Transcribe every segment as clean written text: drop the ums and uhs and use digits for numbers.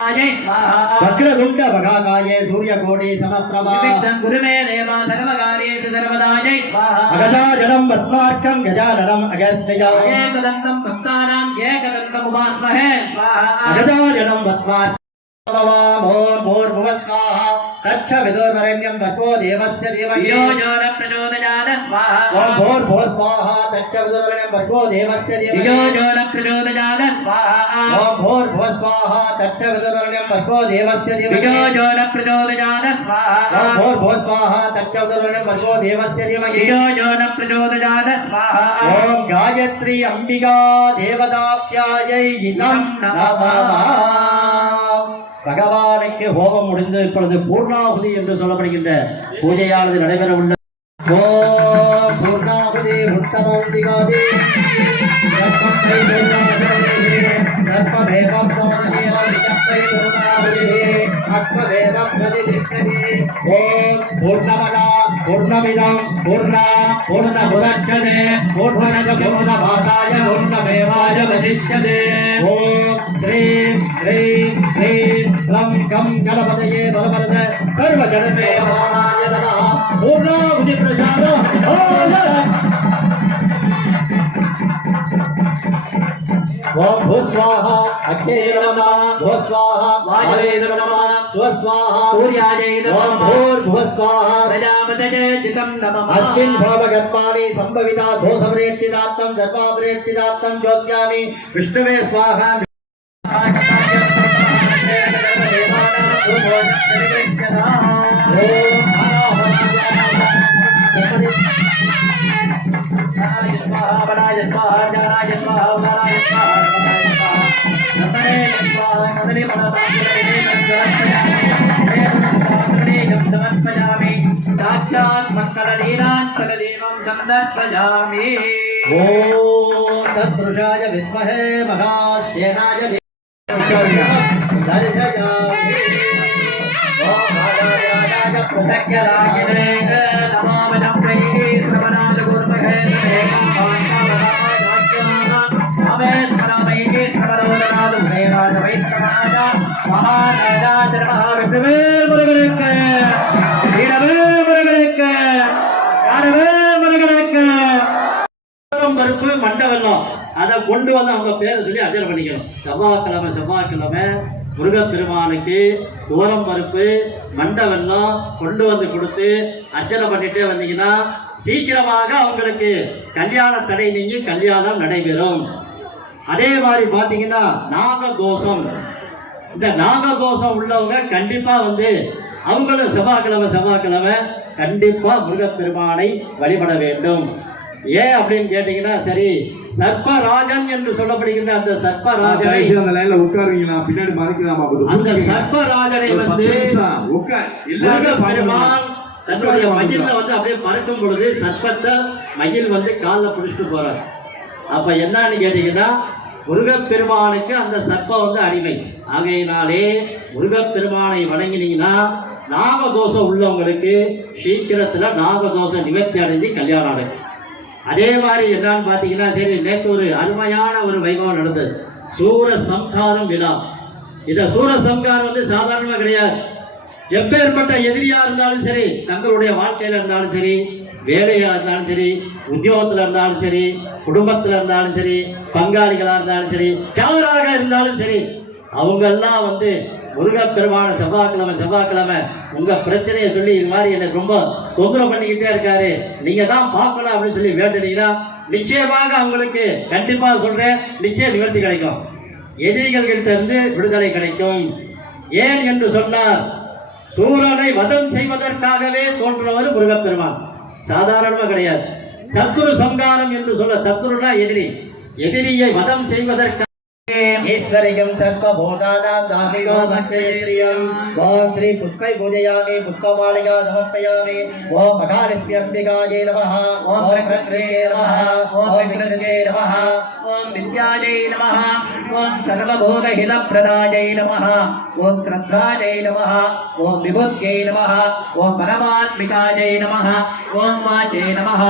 वक्रतुंड भगाकाये सूर्यकोटि समप्रभा गुरुमे देवा सर्वकार्येषु सर्वदा जय स्वाहा अगजाननं पद्मार्कं गजाननं अगस्त्यजा एकदन्तं भक्तानां एकदन्तम् उपास्महे स्वाहा अगजाननं पद्मार्कं भूर्भुवस्वाहा तच्छविदुर्वरेण्यं भर्गो देवस्य धीमहि यो यो न प्रचोदयात् स्वाहा ओम भूर्भुवस्वाहा तच्छविदुर्वरेण्यं भर्गो देवस्य धीमहि यो यो न प्रचोदयात् स्वाहा ओम भूर्भुवस्वाहा तच्छविदुर्वरेण्यं भर्गो देवस्य धीमहि यो यो न प्रचोदयात् स्वाहा ओम भूर्भुवस्वाहा तच्छविदुर्वरेण्यं भर्गो देवस्य धीमहि यो यो न प्रचोदयात् स्वाहा ओम गायत्री अंबिका देवताभ्यायै इदं नमः பகவானுக்கு ஹோமம் முடிந்து இப்பொழுது பூர்ணாகுதி என்று சொல்லப்படுகின்ற பூஜையானது நடைபெற உள்ளது. ஓம் பூர்ணாகுதி உத்தமம் திகாதி பூர்ணமதா பூர்ணமிதம் பூர்ணா பூர்ணமுதட்சதே பூர்ணநக பூர்ணமாதாய பூர்ணமேவாய வதிஷ்யதே. ஓம் ஸ்ரீம் ह्रीं ह्रीं लं कं गणपतये बलवरद सर्वजनमे वाणाय नमः. पूर्णाहुति प्रसाद ओम भूस्वाहा अग्ने नमः भूस्वाहा वायवे नमः स्वस्वाहा सूर्याय नमः ओम भूर्भुवस्वाहा प्रजापतये जितं नमः. अस्मिन् भावगर्भाणि संभविता दोषप्रेष्टितात्तं सर्वाप्रेष्टितात्तं ज्योत्यामि विष्णुवे स्वाहा. साक्षात् मंगललीलान् सकलेवं समदर्शयामि. ओम तत्पुरुषाय विद्महे महासेनाय दर्शयामि. ओम राजाय प्रत्यक्षराजिने नमो वजंप्रैः श्रवणाय गुरुमहे अवेत्मनामैः श्रवणोदनाद भैराज वैष्णवाय महाराजाय नमः. विष्णुवे मुरुगனுக்கு வீரவே முருகனுக்கு யாரவே முருகனுக்கு பருப்பு மண்டை வெல்லம் அதை கொண்டு வந்து அவங்க பேரை சொல்லி அர்ச்சனை பண்ணிக்கணும். செவ்வாய்க்கிழமை முருகப்பெருமானுக்கு தூரம் பருப்பு மண்டை வெல்லம் கொண்டு வந்து கொடுத்து அர்ச்சனை பண்ணிட்டே வந்தீங்கன்னா சீக்கிரமாக அவங்களுக்கு கல்யாண தடை நீங்கி கல்யாணம் நடைபெறும். அதே மாதிரி பார்த்தீங்கன்னா நாகதோஷம், இந்த நாகதோஷம் உள்ளவங்க கண்டிப்பா வந்து அவங்களும் செவ்வாய்க்கிழமை கண்டிப்பா முருகப்பெருமானை வழிபட வேண்டும். ஏன் அப்படின்னு கேட்டீங்கன்னா, சரி சர்ப்பராஜன் என்று சொல்லப்படுகின்ற அந்த சர்ப்பராஜனை அந்த சர்ப்பராஜனை வந்து முருகப்பெருமான் தன்னுடைய மயில்ல வந்து அப்படியே பறக்கும் பொழுது சர்ப்பத்தை மயில் வந்து காலில் பிடிச்சிட்டு போறார். அப்ப என்னன்னு கேட்டீங்கன்னா, முருகப்பெருமானுக்கு அந்த சர்ப்பம் வந்து அடிமை. ஆகையினாலே முருகப்பெருமானை வணங்கினீங்கன்னா நாகதோஷம் உள்ளவங்களுக்கு சீக்கிரத்துல நாகதோஷம் நிவர்த்தி அடைஞ்சு கல்யாணம் நடக்கும். அதே மாதிரி என்னன்னு பார்த்தீங்கன்னா, சரி நேற்று ஒரு அருமையான ஒரு வைபவம் நடந்தது, சூர சம்ஹாரம் விழா. இந்த சூர சம்ஹாரம் வந்து சாதாரணமாக கிடையாது. எப்பேற்பட்ட எதிரியா இருந்தாலும் சரி, தங்களுடைய வாழ்க்கையில இருந்தாலும் சரி, வேலையா இருந்தாலும் சரி, உத்தியோகத்தில் இருந்தாலும் சரி, குடும்பத்தில் இருந்தாலும் சரி, பங்காளிகளாக இருந்தாலும் சரி, யாராக இருந்தாலும் சரி, அவங்கெல்லாம் வந்து முருகப்பெருமான செவ்வாய்க்கிழமை உங்க பிரச்சனையை சொல்லி இது மாதிரி எனக்கு ரொம்ப தொந்தரவு பண்ணிக்கிட்டே இருக்காரு, நீங்க தான் பார்க்கணும் அப்படின்னு சொல்லி வேண்டினீங்கன்னா நிச்சயமாக அவங்களுக்கு கண்டிப்பா சொல்றேன், நிச்சயம் நிவர்த்தி கிடைக்கும். எதிரிகள் கிட்ட இருந்து விடுதலை கிடைக்கும். ஏன் என்று சொன்னார், சூரனை வதம் செய்வதற்காகவே தோன்றவர் முருகப்பெருமான், சாதாரணமா கிடையாது. சத்துரு சங்காரம் என்று சொல்ல, சத்துருனா எதிரி, எதிரியை வதம் செய்வதற்காக ईश्वरिकं सर्वभूतानां दामिको भक्तेन्द्रियम् ओम श्री पुष्पै पूजयामि पुष्पमालिका समर्पयामि ओम महालक्ष्म्यम्बिकायै नमः ओम प्रकृते नमः ओम विकृते नमः ओम विद्यायै नमः ओम सर्वभूतहितप्रदायै नमः ओम श्रद्धायै नमः ओम विभुत्यै नमः ओम परमात्मिकायै नमः ओम वाचे नमः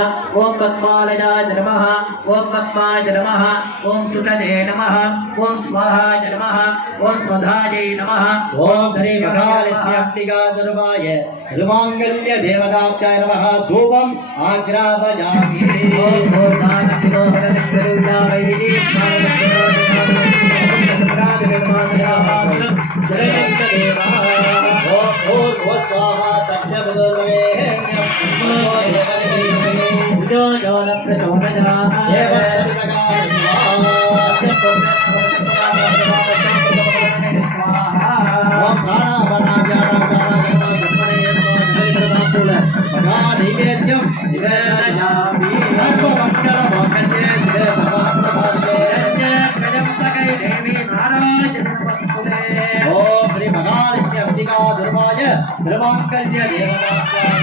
ओम पद्मालयाय नमः ओम पद्माय नमः ओम सुषदे नमः ओम स्वाहाय नमः ओम स्वधायै नमः ओम श्री महालक्ष्मी अंबिका दुर्वाय सर्वमंगल्य देवताय नमः धूपम आग्रापयामि ओम स्वाहा तज्जबदुर्वे ओम श्री महालक्ष्मी अंबिका दुर्वाय सर्वमंगल्य देवताय